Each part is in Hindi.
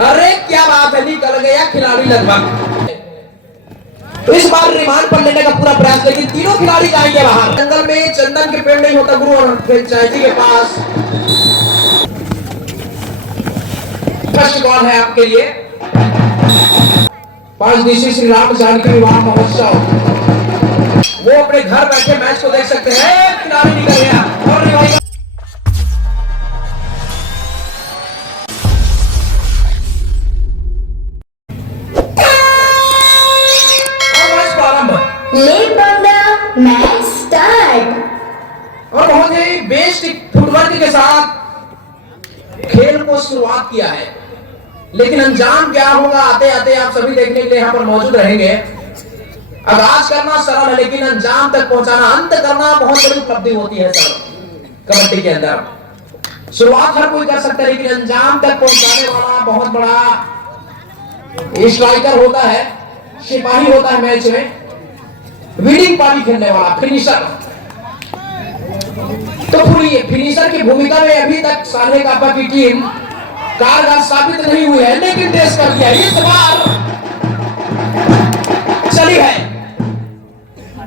अरे क्या बात है, निकल गया खिलाड़ी लगभग। तो इस बार रिमांड पर लेने का पूरा प्रयास, लेकिन तीनों खिलाड़ी जाएंगे बाहर। जंगल में चंदन के पेड़ नहीं होता गुरु और पंचायती के पास। फर्स्ट बॉल है आपके लिए। 5 दिवसीय श्री राम जानकी विवाह महोत्सव। वो अपने घर बैठे मैच को देख सकते हैं। खिलाड़ी निकल गया और रिवाइव। Match start. और बहुत ही बेस्ट फुटवर्क के साथ खेल को शुरुआत किया है, लेकिन अंजाम क्या होगा आते आते आप सभी देखने के लिए यहाँ पर मौजूद रहेंगे। आगाज करना सरल है, लेकिन अंजाम तक पहुंचाना, अंत करना बहुत बड़ी उपलब्धि होती है सर कबड्डी के अंदर। शुरुआत हर कोई कर सकता है, लेकिन अंजाम तक पहुंचाने वाला बहुत बड़ा स्ट्राइकर होता है, सिपाही होता है मैच में, विनिंग पारी खेलने वाला फिनिशर। तो पूरी फिनिशर की भूमिका में अभी तक साले कापा की टीम कारगर साबित नहीं हुई है, लेकिन टेस्ट कर दिया इस बार चली है।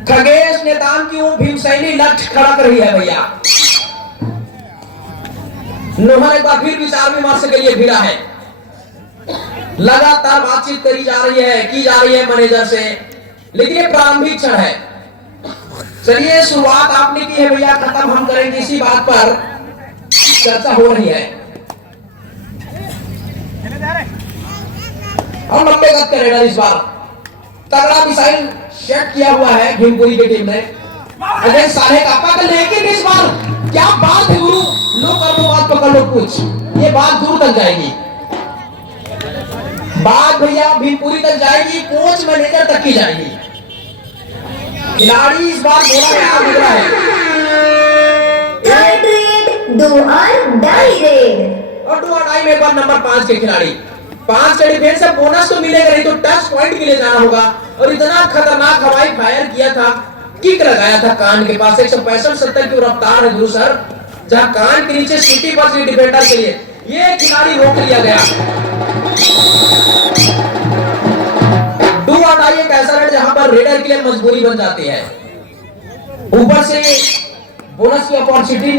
खगेश नेतान की वो भीमसैनी लक्ष्य खड़ा कर रही है भैया। नोहर एक बार फिर विचार विमर्श के लिए भिड़ा है। लगातार बातचीत करी जा रही है, की जा रही है मैनेजर से, लेकिन ये प्रारंभिक क्षण है। चलिए शुरुआत आपने की है भैया, खत्म हम करेंगे इसी बात पर चर्चा हो रही है। और 90 गज का रेडर इस बार तगड़ा मिसाइल सेट किया हुआ है भीमपुरी की टीम ने अजय साले कापा का। लेकिन इस बार क्या बात है गुरु, लो कर लो बात, पकड़ लो कुछ, ये बात दूर तक जाएगी। बात भैया भीमपुरी तक जाएगी, कोच मैनेजर तक की जाएगी। खिलाड़ी इस बार बोला है थर्ड रेड, डू और डाई रेड। और डू और डाई में एक बार नंबर 5 के खिलाड़ी। 5 के डिफेंस से बोनस तो मिलेगा नहीं, तो टच पॉइंट के लिए जाना होगा। और इतना खतरनाक हवाई फायर किया था, किक लगाया था कान के पास। 165-70 की रफ्तार है गुरु सर, जहां कान के नीचे सीटी पर डिफेंडर के लिए ये खिलाड़ी रोक लिया गया। डू और डाई एक ऐसा रेड जहां पर रेडर के लिए मजबूरी बन जाती है। ऊपर से बोनस की अपॉर्चुनिटी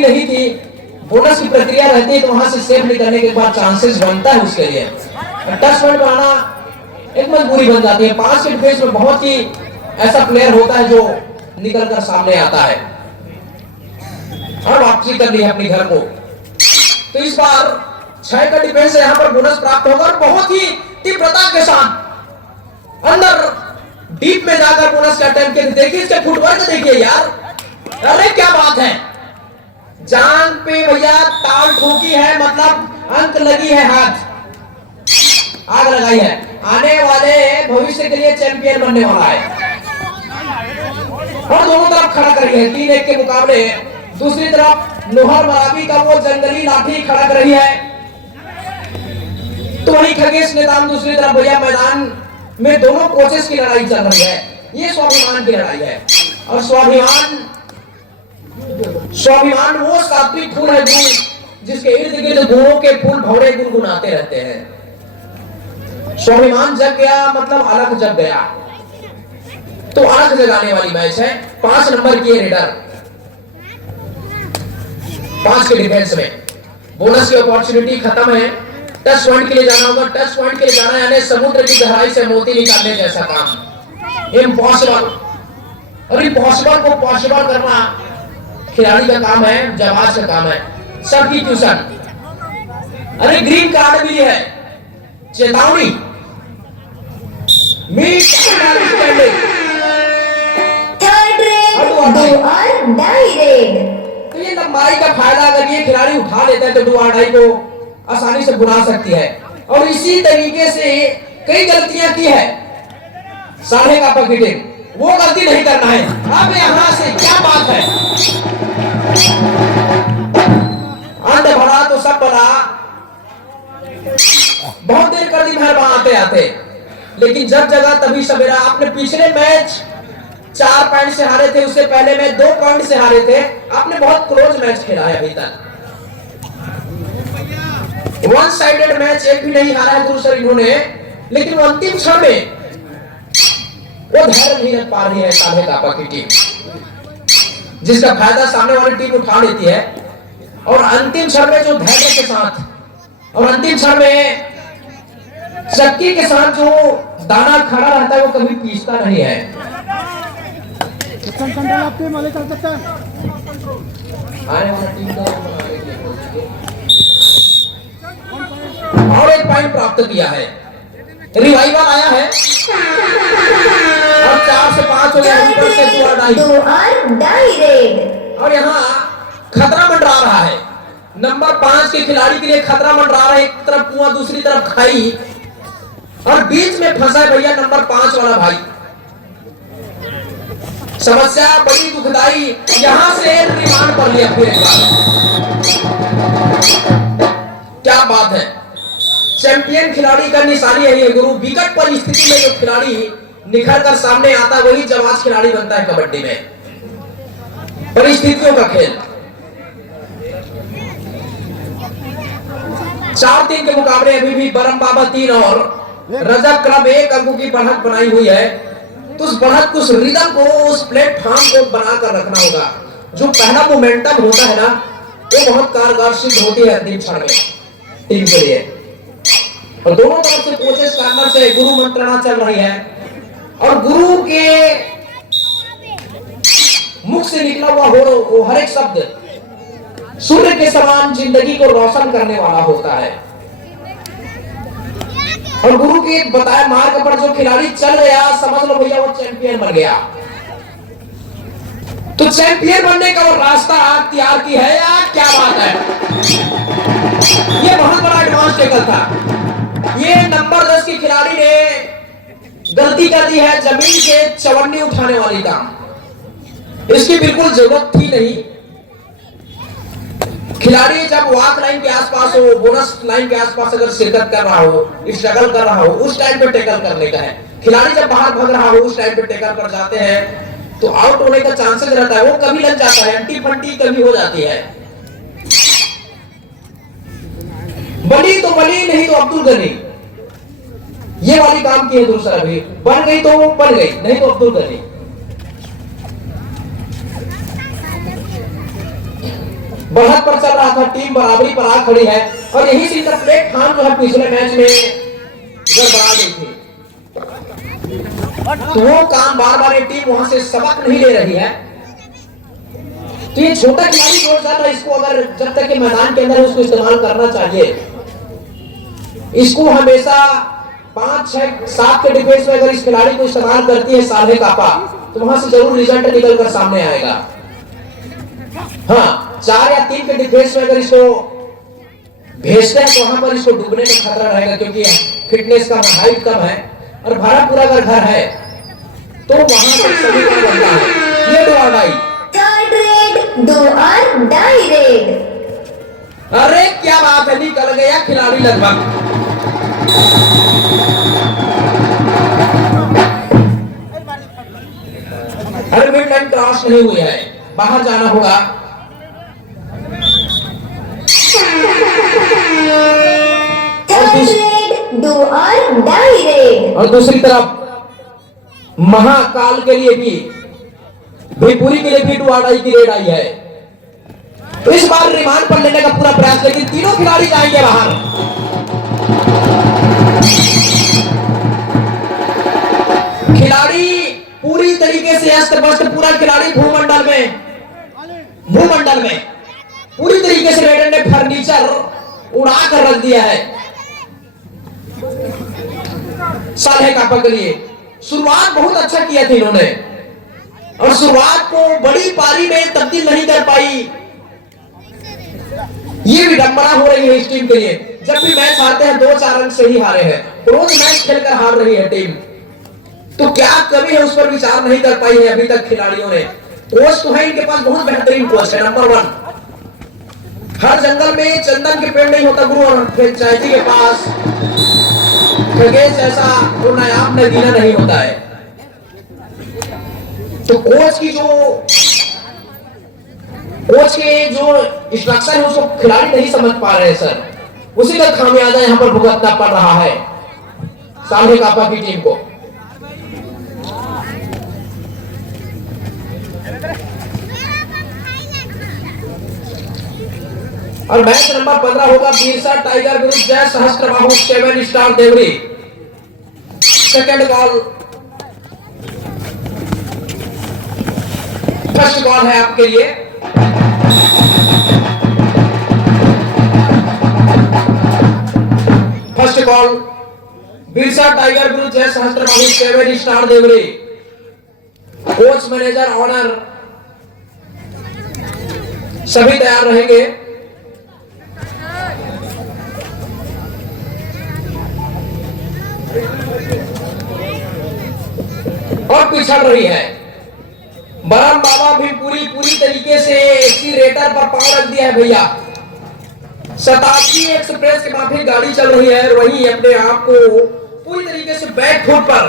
नहीं थी, बोनस की प्रक्रिया रहती है, तो वहां से सेफ निकलने के बाद चांसेस बनता है उसके लिए। टच पॉइंट बनाना एक मजबूरी बन जाती है। 5 के डिफेंस में बहुत ही ऐसा प्लेयर होता है जो निकल कर सामने आता है और वापसी कर ली है अपने घर को। तो इस बार 6 का डिफेंस यहाँ पर बोनस प्राप्त होगा और बहुत ही तीव्रता के साथ अंदर डीप में जाकर बोनस का अटेम्प्ट किया। देखिए इसके फुटवर्क देखिए यार, अरे क्या बात है, जान पे भैया ताल ठोकी है, मतलब अंक लगी है, हाथ आग लगाई है। आने वाले भविष्य के लिए चैंपियन बनने वाला है। और दोनों तरफ खड़ा कर रही है 3-1 के मुकाबले। दूसरी तरफ नोहर मरावी का वो जंगली लाठी खड़ा कर रही है, तो वही खगेश नेतान दूसरी तरफ भैया मैदान में दोनों कोचेस की लड़ाई चल रही है। ये स्वाभिमान की लड़ाई है, और स्वाभिमान वो सात्विक फूल है जिसके इर्द गिर्द गुणों के फूल भौरे गुनगुनाते रहते हैं। स्वाभिमान जग गया मतलब अलग जग गया, तो अलग जगाने वाली मैच है। 5 नंबर की रेडर, 5 के डिफेंस में बोनस की अपॉर्चुनिटी खत्म है। टच पॉइंट के लिए जाना होगा, टच पॉइंट के लिए जाना यानी समुद्र की गहराई से मोती निकालने जैसा काम। इम्पॉसिबल, और इम्पॉसिबल को पॉसिबल करना खिलाड़ी का काम है, जवाब का काम है। सब्स्टिट्यूशन, अरे ग्रीन कार्ड भी है, चेतावनी, थर्ड रेड, डू और डाई रेड। तो ये लंबाई का फायदा अगर ये खिलाड़ी उठा लेता है तो डू और डाई को आसानी से बुला सकती है। और इसी तरीके से कई गलतियां की है साढ़े का पॉकेटिंग, वो गलती नहीं करना है। अब यहां से क्या बात है, अंत भरा तो सब बना। बहुत देर कर दी मेहरबान आते आते, लेकिन जब जगह तभी सवेरा। आपने पिछले मैच 4 पॉइंट से हारे थे, उससे पहले मैच 2 पॉइंट से हारे थे। आपने बहुत क्लोज मैच खेला है अभी तक। वन साइडेड मैच, एक भी नहीं हारा है गुरु सर इन्होंने, लेकिन वो अंतिम क्षण में वो धैर्य नहीं रख पा रही है साले कापा की टीम, जिसका फायदा सामने वाली टीम उठा लेती है। और अंतिम क्षण में जो धैर्य के साथ और अंतिम क्षण में चक्की के साथ जो दाना खड़ा रहता है वो कभी पीसता नहीं है। आने वाला टीम का और एक पॉइंट प्राप्त किया है, रिवाइवल आया है और 4 से 5 हो गया, ऊपर से 2 और डाई। और यहाँ खतरा मंडरा रहा है, नंबर 5 के खिलाड़ी के लिए खतरा मंडरा रहा है। एक तरफ कुआं, दूसरी तरफ खाई, और बीच में फंसा है भैया नंबर 5 वाला भाई। समस्या बड़ी दुखदाई, यहां से रिमांड पर लिया फिर एक बार। क्या बात है, चैंपियन खिलाड़ी का निशानी है ये गुरु। विकट परिस्थिति में जो खिलाड़ी निखर कर सामने आता है वही जवाब खिलाड़ी बनता है कबड्डी में। परिस्थितियों का खेल। 4-3 के मुकाबले अभी भी बरम बाबा 3 और रजत क्लब 1 अंकों की बढ़त बनाई हुई है। तो उस बढ़त को, उस रिदम को, उस प्लेटफॉर्म को बनाकर रखना होगा। जो पहला मोमेंटम होता है ना, वो बहुत कारगर सिद्ध होती है अंतिम क्षण में टीम के लिए। और दोनों तरफ से कोचेस कार्नर से गुरु मंत्रणा चल रही है, और गुरु के मुख से निकला हुआ हो हर एक शब्द सूर्य के समान जिंदगी को रोशन करने वाला होता है। और गुरु के बताए मार्ग पर जो खिलाड़ी चल गया, समझ लो भैया वो चैंपियन बन गया। तो चैंपियन बनने का वो रास्ता तैयार की है या क्या बात है। ये बहुत बड़ा एडवांस टेकल था। ये नंबर 10 के खिलाड़ी ने गलती कर दी है, जमीन के चवन्नी उठाने वाली काम। इसकी बिल्कुल जरूरत थी नहीं। खिलाड़ी जब वॉक लाइन के आसपास हो, बोनस लाइन के आसपास अगर शिरकत कर रहा हो, स्ट्रगल कर रहा हो, उस टाइम पे टैकल करने का है। खिलाड़ी जब बाहर भाग रहा हो, उस टाइम पे टैकल कर जाते हैं तो आउट होने का चांसेस रहता है। वो कभी लग जाता है, अंटी फंटी कभी हो जाती है। बनी तो बनी, नहीं तो अब्दुल गनी, ये वाली काम की है दूसरा भी। बन गई तो बन गई, नहीं तो अब्दुल गनी। बढ़त पर चल रहा था, टीम बराबरी पर आ खड़ी है, और यही से प्लेटफॉर्म जो है पिछले मैच में गड़बड़ा गई थी। तो वो काम बार बार ये टीम वहां से सबक नहीं ले रही है। तो ये छोटा खिलाड़ी जो चल रहा है, इसको अगर जब तक के मैदान के अंदर उसको इस्तेमाल करना चाहिए। इसको हमेशा 5, 6, 7 के डिफेंस में अगर इस खिलाड़ी को इस्तेमाल करती है साले कापा, तो वहां से जरूर रिजल्ट निकल कर सामने आएगा। हाँ, 4 या 3 के डिफेंस में अगर इसको भेजते हैं तो वहां पर इसको डूबने का खतरा रहेगा, क्योंकि फिटनेस का हाइट कम है और भरा पूरा अगर घर है तो वहां से सभी का बनता है। ये 2 और डाई, थर्ड रेड, 2 और डाई रेड। अरे क्या बात है, निकल गया खिलाड़ी लगभग। अरे मिड लाइन क्रॉस नहीं हुई है, बाहर जाना होगा। और दूसरी तरफ महाकाल के लिए भी पूरी के लिए भी 2 आड़ाई की रेड आई है। तो इस बार रिमांड पर लेने का पूरा प्रयास, लेकिन तीनों खिलाड़ी जाएंगे बाहर। खिलाड़ी पूरी तरीके से अस्त व्यस्त, पूरा खिलाड़ी भूमंडल में पूरी तरीके से रेडर ने फर्नीचर उड़ा कर रख दिया है साले कापा के लिए। शुरुआत बहुत अच्छा किया था इन्होंने, और शुरुआत को बड़ी पारी में तब्दील नहीं कर पाई। ये विडंबना हो रही है इस टीम के लिए। जब भी मैच हारते हैं 2-4 अंक से ही हारे हैं, रोज मैच खेलकर हार रही है टीम। तो क्या कभी है उस पर विचार नहीं कर पाई है अभी तक खिलाड़ियों ने। कोच तो है इनके पास, बहुत बेहतरीन कोच है, नंबर 1। हर जंगल में चंदन के पेड़ नहीं होता गुरु, और पंचायती के पास खगेश जैसा वो नायाब नगीना नहीं होता है। तो कोच के जो इंस्ट्रक्शन है उसको खिलाड़ी नहीं समझ पा रहे हैं सर। उसी का खामियाजा यहाँ पर भुगतना पड़ रहा है सामने कापा की टीम को। और मैच नंबर 15 होगा Birsa tiger group Jai Sahastrabahu 7 star Deori. Second ball, first ball है आपके लिए। First ball Birsa tiger group Jai Sahastrabahu 7 star Deori. Coach manager owner सभी तैयार रहेंगे। और पिछड़ रही है बरम बाबा भी पूरी तरीके से एक्सीलेटर पर पांव रख दिया है भैया। शताब्दी एक्सप्रेस के माफिक गाड़ी चल रही है, वही अपने आप को पूरी तरीके से बैक फुट पर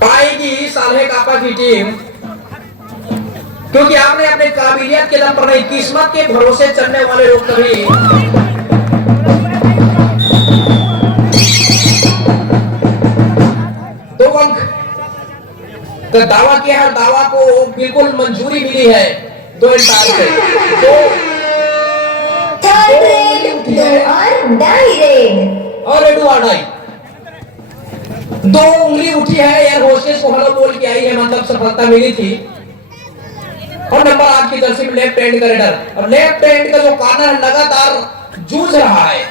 पाएगी साल्हे कापा की टीम, क्योंकि आपने अपने काबिलियत के दम पर नहीं, किस्मत के भरोसे चलने वाले लोग कभी का दावा किया है। दावा को बिल्कुल मंजूरी मिली है 2 अंपायर से। थर्ड रेड, 2 और डाई रेड। और रेड हुआ डाई, 2 उंगली उठी है। एयर होस्टेस को हेलो बोल के आई है, मतलब सफलता मिली थी। और नंबर 8 की जर्सी में लेफ्ट हैंड का रेडर, और लेफ्ट हैंड का जो कॉर्नर लगातार जूझ रहा है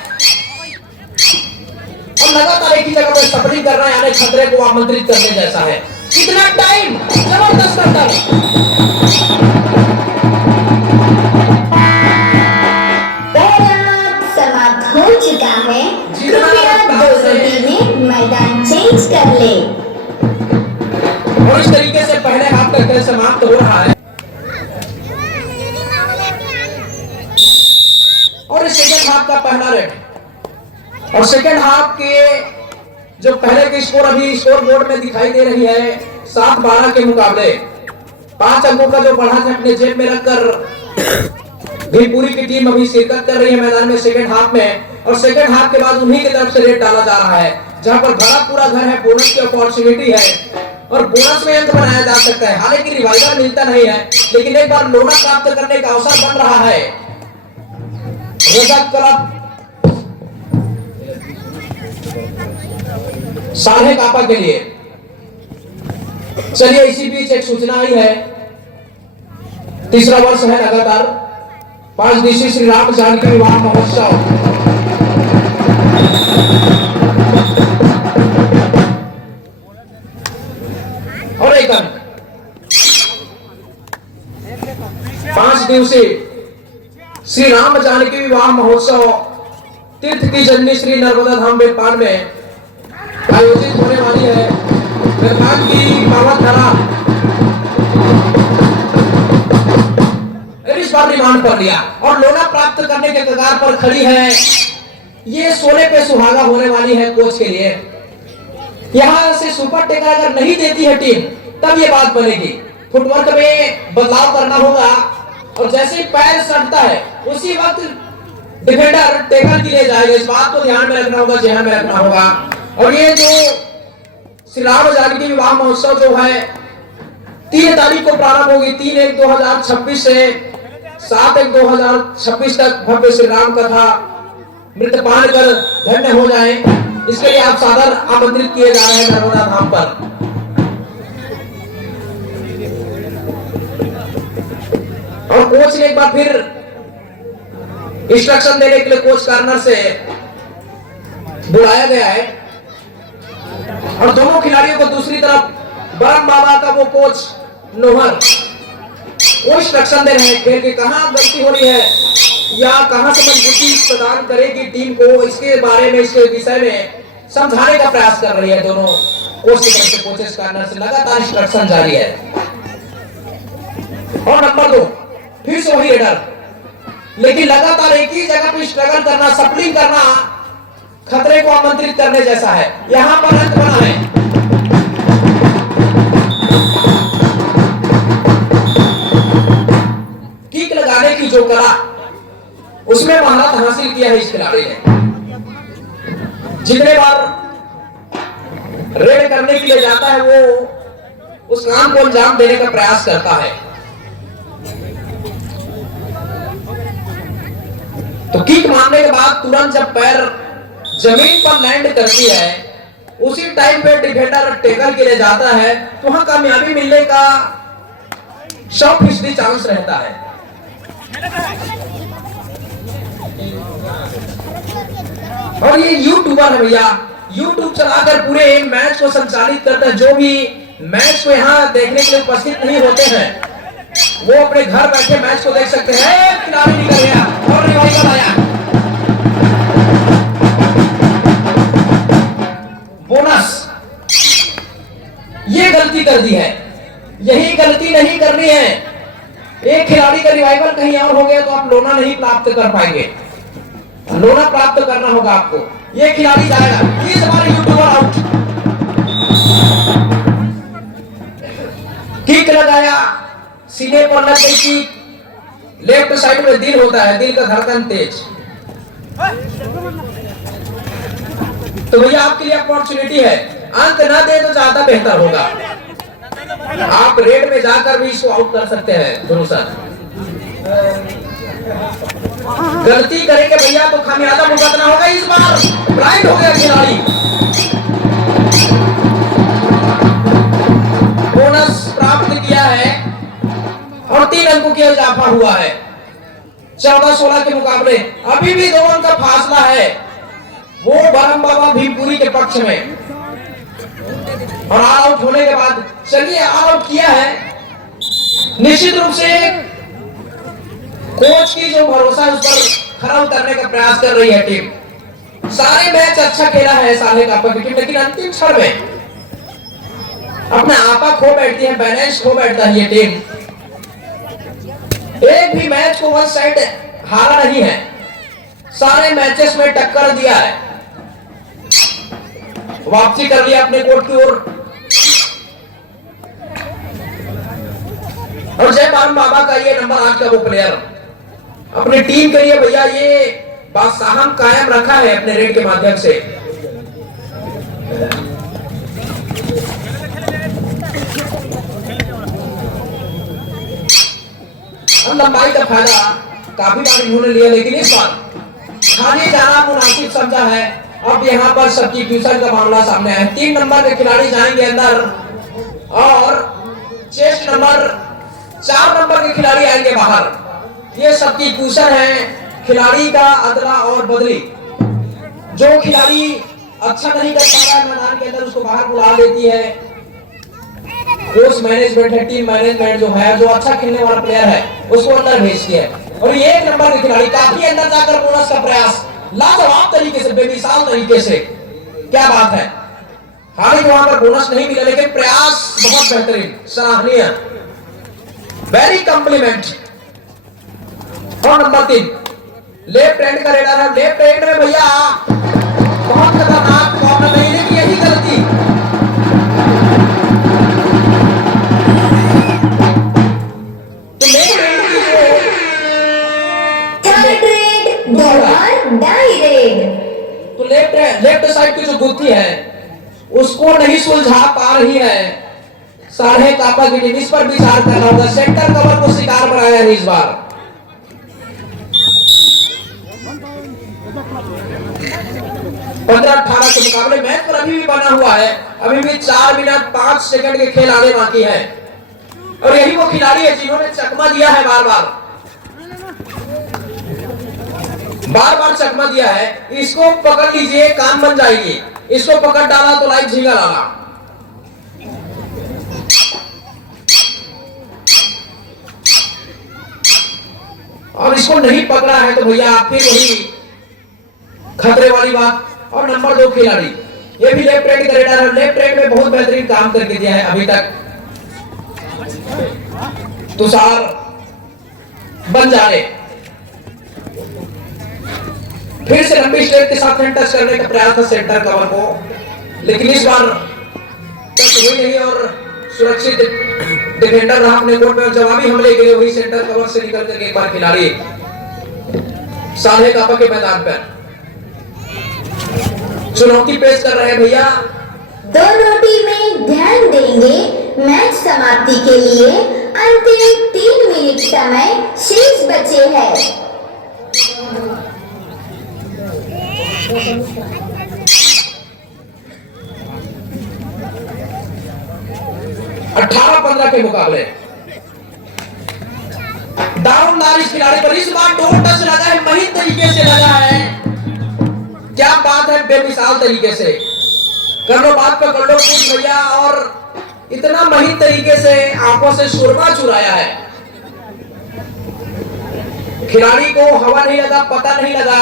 और लगातार एक ही जगह पर सफलिंग कर रहा है, यानी खतरे को आमंत्रित करने जैसा है। कितना टाइम, जबरदस्त अंतर। समाप्त हो चुका है, कृपया दोनों टीमें मैदान चेंज कर ले। और इस तरीके से पहले हाफ का खेल समाप्त हो रहा है और इस सेकंड हाफ का पहला रेड। और सेकंड हाफ के जो पहले की स्कोर अभी स्कोर बोर्ड में दिखाई दे रही है 7-12 के मुकाबले 5 अंकों का जो बढ़ा था अपने जेब में रखकर भी पूरी की टीम अभी शिरकत कर रही है मैदान में सेकंड हाफ में। और सेकंड हाफ के बाद उन्हीं की तरफ से रेड डाला जा रहा है, जहां पर भरा पूरा घर है, बोनस की अपॉर्चुनिटी है और बोनस में अंक बनाया जा सकता है। हालांकि रिवाइजर मिलता नहीं है, लेकिन एक बार लोना प्राप्त करने का अवसर बन रहा है रजत क्लब साल्हे कापा के लिए। चलिए इसी बीच एक सूचना आई है, तीसरा वर्ष है लगातार 5 दिवसीय श्री राम जानकी विवाह महोत्सव। और एक 5 दिवसीय श्री राम जानकी विवाह महोत्सव तीर्थ की जननी श्री नर्मदा धाम बेलपान में आयोजित होने वाली है। बेलपान की पावन धरा इस बार रिमांड कर लिया और लोना प्राप्त करने के कगार पर खड़ी है। ये सोने पे सुहागा होने वाली है कोच के लिए। यहां से सुपर टेकर अगर नहीं देती है टीम, तब ये बात बनेगी। फुटवर्क में बदलाव करना होगा और जैसे ही पैर सटता है उसी वक्त डिफेंडर टेकर के लिए जाएगा। इस बात को ध्यान में रखना होगा, ध्यान में रखना होगा। और ये जो श्री राम जानकी विवाह महोत्सव जो है 3 तारीख को प्रारंभ होगी, 3/1/2026 से 7/1/2026 तक भव्य श्री राम कथा मृतपान कर धन्य हो जाए, इसके लिए आप सादर आमंत्रित किए जा रहे हैं नर्मदा धाम पर। और कोच ने एक बार फिर इंस्ट्रक्शन देने के लिए कोच कार्नर से बुलाया गया है और दोनों खिलाड़ियों को दूसरी तरफ बरम बाबा का वो कोच नोहर वो इंस्ट्रक्शन दे रहे हैं खेल के कहां गलती हो रही है या कहां से मजबूती प्रदान करेगी टीम को, इसके बारे में, इसके विषय में समझाने का प्रयास कर रही है दोनों कोच की तरफ से। कोचेस कार्नर से लगातार इंस्ट्रक्शन जारी है। और नंबर 2 फिर से वही रेडर, लेकिन लगातार एक ही जगह पे स्ट्रगल करना, सप्लिंग करना खतरे को आमंत्रित करने जैसा है। यहां पर अंत बना है। किक लगाने की जो कला उसमें महारत हासिल किया है इस खिलाड़ी ने। जितने बार रेड करने के लिए जाता है वो उस काम को अंजाम देने का प्रयास करता है। तो किक मारने के बाद तुरंत जब पैर जमीन पर लैंड करती है उसी टाइम पे डिफेंडर टेकल के लिए जाता है तो वहां कामयाबी मिलने का 100% चांस रहता है। और ये यूट्यूबर है भैया, यूट्यूब चलाकर पूरे मैच को संचालित करता है। जो भी मैच को यहाँ देखने के लिए उपस्थित नहीं होते हैं वो अपने घर बैठे मैच को देख सकते हैं। खिलाड़ी निकल गया और रिवाइवल आया। बोनस, ये गलती कर दी है, यही गलती नहीं करनी है। एक खिलाड़ी का रिवाइवल कहीं और हो गया तो आप लोना नहीं प्राप्त कर पाएंगे, लोना प्राप्त करना होगा आपको। ये खिलाड़ी जाएगा, इस बार यूट्यूबर आउट। किक लगाया, सीने पर लग गई किक। लेफ्ट साइड में दिल होता है, दिल का धड़कन तेज। तो भैया आपके लिए अपॉर्चुनिटी है, अंक ना दे तो ज्यादा बेहतर होगा। आप रेड में जाकर भी इसको आउट कर सकते हैं दोनों साथ। गलती करेंगे भैया तो खामियाजा भुगतना होगा। इस बार ब्लाइंड हो गया खिलाड़ी। बोनस प्राप्त किया है और 3 अंकों की इजाफा हुआ है 14-16 के मुकाबले। अभी भी 2 अंक का फासला है वो बरम बाबा भीमपुरी के पक्ष में। और ऑल आउट होने के बाद चलिए ऑल आउट किया है, निश्चित रूप से कोच की जो भरोसा है उस पर खरा उतरने का प्रयास कर रही है टीम। सारे मैच अच्छा खेला है साले का टीम, लेकिन अंतिम क्षण में अपना आपा खो बैठती है, बैलेंस खो बैठता है ये टीम। एक भी मैच को वन साइड हारा नहीं है, सारे मैचेस में टक्कर दिया है, वापसी कर लिया अपने कोर्ट की ओर। और जय बाम बाबा का ये नंबर 8 का वो प्लेयर अपनी टीम के लिए भैया ये बादशाहम कायम रखा है अपने रेड के माध्यम से। लंबाई का फायदा काफी बार इन्होंने लिया, लेकिन इस बार खाली जाना मुनासिब समझा है। अब यहाँ पर सब्स्टिट्यूशन का मामला सामने आया। 3 नंबर के खिलाड़ी जाएंगे अंदर और चेस्ट नंबर 4 नंबर के खिलाड़ी आएंगे बाहर। ये सब्स्टिट्यूशन है, खिलाड़ी का अदला और बदली। जो खिलाड़ी अच्छा नहीं कर पा रहा है मैदान के अंदर उसको बाहर बुला देती है कोच मैनेजमेंट है, टीम मैनेजमेंट जो है, जो अच्छा खेलने वाला प्लेयर है उसको अंदर भेजती है। और ये 1 नंबर के खिलाड़ी काफी अंदर जाकर बोनस का प्रयास लाजवाब तरीके से, बेमिसाल तरीके से, क्या बात है। हालांकि वहां पर बोनस नहीं मिला लेकिन प्रयास बहुत बेहतरीन, सराहनीय, वेरी कॉम्प्लीमेंट। और नंबर 3 लेफ्ट हैंड का रेडर है। लेफ्ट हैंड में भैया बहुत खतरनाक कॉर्नर नहीं, लेकिन यही गलती तो लेफ्ट साइड की जो गुत्थी है उसको नहीं सुलझा पा रही है साढ़े कापा की टीम। इस पर विचार करना होगा। सेंटर कवर को शिकार बनाया है इस बार। 15-18 के मुकाबले मैच पर अभी भी बना हुआ है। अभी भी 4 मिनट 5 सेकंड के खेल आने बाकी है। और यही वो खिलाड़ी है जिन्होंने चकमा दिया है, बार बार चकमा दिया है। इसको पकड़ लीजिए, काम बन जाएगी। इसको पकड़ डाला तो लाइव झींगा डाला। और इसको नहीं पकड़ा है तो भैया फिर वही खतरे वाली बात। और नंबर 2 खिलाड़ी ये भी लेफ्ट हैंड का रेडर है। लेफ्ट हैंड में बहुत बेहतरीन काम करके दिया है अभी तक तुषार बंजारे। फिर से लंबी स्ट्रेट के साथ टच करने का प्रयास था सेंटर कवर को, लेकिन इस बार टच हुई नहीं और सुरक्षित डिफेंडर रहा अपने कोर्ट में। जवाबी हमले के लिए वही सेंटर कवर से निकल करके एक बार खिलाड़ी साढ़े कापा के मैदान पर चुनौती पेश कर रहे हैं भैया। दोनों टीमें ध्यान देंगे, मैच समाप्ति के लिए अंतिम 3 मिनट समय शेष बचे हैं। 18-15 के मुकाबले दारोमदार इस खिलाड़ी पर। इस बार 2 टच लगा है, महीन तरीके से लगा है। क्या बात है, बेमिसाल तरीके से कर लो, बात पे कर लो कुछ भैया। और इतना महीन तरीके से आंखों से सुरमा चुराया है। खिलाड़ी को हवा नहीं लगा, पता नहीं लगा।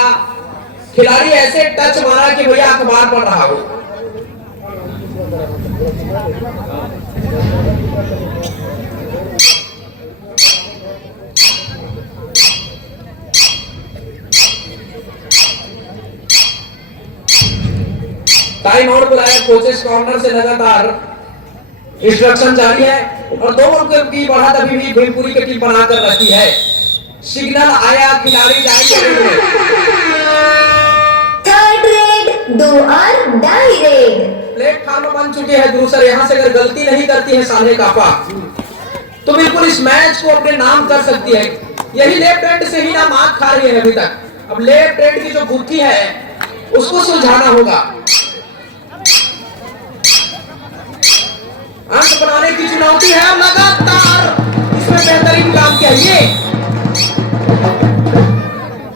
खिलाड़ी ऐसे टच मारा कि भैया अखबार पढ़ रहा हो। टाइम आउट बुलाया कोचेस कॉर्नर से, लगातार इंस्ट्रक्शन जारी है। और 2 अंक की बढ़त अभी भी भीमपुरी की टीम बनाकर रखी है। सिग्नल आया, खिलाड़ी जाएंगे। थर्ड रेड 2 और डाई रेड। प्लेटफॉर्म बन चुके हैं दूसर। यहाँ से अगर गलती नहीं करती है साले कापा तो बिल्कुल इस मैच को अपने नाम कर सकती है। यही लेफ्ट हैंड से ही ना मार खा रही है अभी तक। अब लेफ्ट हैंड की जो गुत्थी है उसको सुलझाना होगा। अंक बनाने की चुनौती है, लगातार इसमें बेहतरीन काम किया।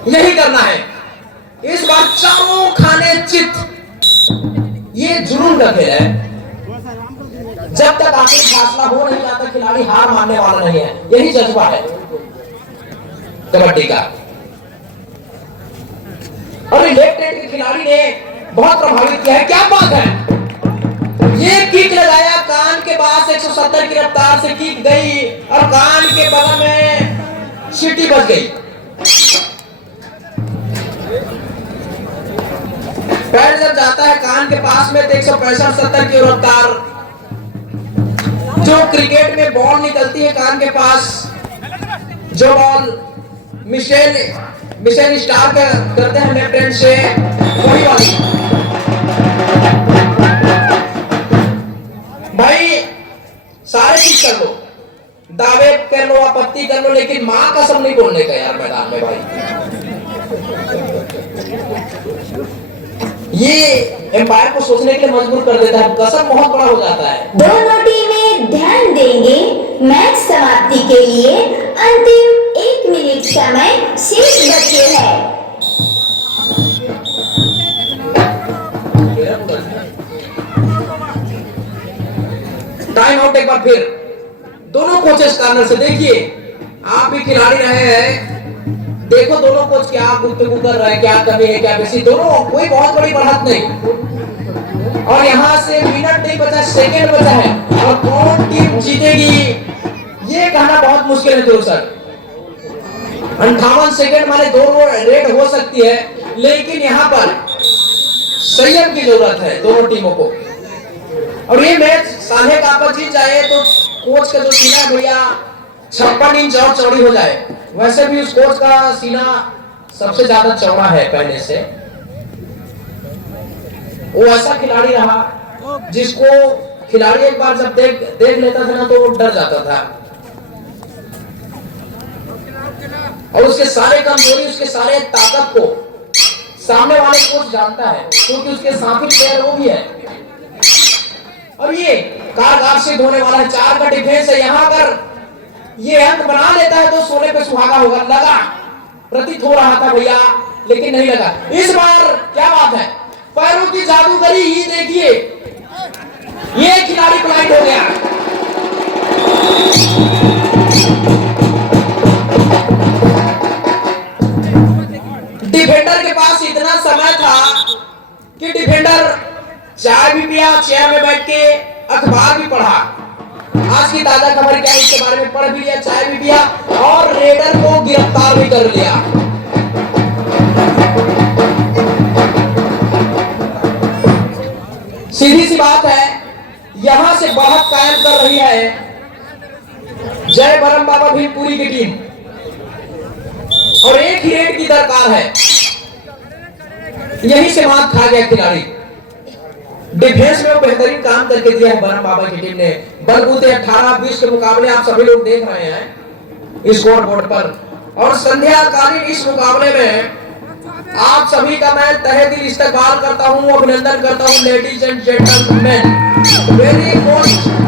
यही करना है इस बार, चारों खाने चित। ये जुनून का खेल है। जब तक आखिर फैसला हो नहीं जाता खिलाड़ी हार मानने वाला नहीं है। यही जज्बा है कबड्डी का। और लेफ्ट हैंड के खिलाड़ी ने बहुत प्रभावित किया है। क्या बात है, ये किक लगाया कान के पास, 170 की रफ्तार से किक गई और कान के बगल में सीटी बज गई। पैर जब जाता है कान के पास में तो 165-70 की रफ्तार। जो क्रिकेट में बॉल निकलती है कान के पास, जो बॉल मिशेल स्टार्क करते हैं लेफ्ट हैंड से, वही वाली। भाई सारे चीज कर लो, दावे कर लो, आपत्ति कर लो, लेकिन मां कसम नहीं बोलने का यार मैदान में भाई। ये एम्पायर को सोचने के लिए मजबूर कर देता है। कसम बहुत बड़ा हो जाता है। दोनों टीमें ध्यान देंगे, मैच समाप्ति के लिए अंतिम 1 मिनट समय शेष बचे हैं। टाइम आउट एक बार फिर दोनों कोचेस कॉर्नर से। देखिए आप भी खिलाड़ी रहे हैं, देखो दोनों कोच क्या गुफ्तगू कर रहे हैं, क्या कमी है क्या बेसी। दोनों कोई बहुत बड़ी बढ़त नहीं। और यहाँ से मिनट नहीं बचा, सेकंड बचा है। और कौन टीम जीतेगी ये कहना बहुत मुश्किल है दोस्तों। 58 सेकंड माने 2 रेड हो सकती है, लेकिन यहाँ पर संयम की जरूरत है दोनों टीमों को। और ये मैच साढ़े कापा जीत जाए तो कोच का जो सीना है भैया 56 इंच और चौड़ी हो जाए। वैसे भी उस कोच का सीना सबसे ज्यादा चौड़ा है पहले से। वो ऐसा खिलाड़ी रहा जिसको खिलाड़ी एक बार जब देख लेता था ना तो वो डर जाता था। और उसके सारे कमजोरी, उसके सारे ताकत को सामने वाले कोच जानता है, क्योंकि उसके साथी प्लेयर वो भी है। और ये कारगर सिद्ध होने वाला है। 4 का डिफेंस है। यहाँ अगर ये अंक बना लेता है तो सोने पे सुहागा होगा। लगा, प्रतीत हो रहा था भैया, लेकिन नहीं लगा। इस बार क्या बात है, पैरों की जादूगरी ही देखिए। ये खिलाड़ी पॉइंट हो गया। डिफेंडर के पास इतना समय था कि डिफेंडर चाय भी पिया, चेयर में बैठ के अखबार भी पढ़ा। आज की ताजा खबर क्या है इसके बारे में पढ़ भी लिया, चाय भी पिया और रेडर को गिरफ्तार भी कर लिया। सीधी सी बात है, यहां से बढ़त कायम कर रही है जय बरम बाबा भीमपुरी की टीम। और एक ही रेड की दरकार है। यही से मात खा गया खिलाड़ी। डिफेंस में वो बेहतरीन काम करके दिया है बरहम बाबा की टीम ने। बलबूते 18-20 के मुकाबले आप सभी लोग देख रहे हैं स्कोर बोर्ड पर। और संध्याकालीन इस मुकाबले में आप सभी का मैं तहे दिल इस्तकबाल करता हूं, अभिनंदन करता हूं। Ladies and gentleman, very most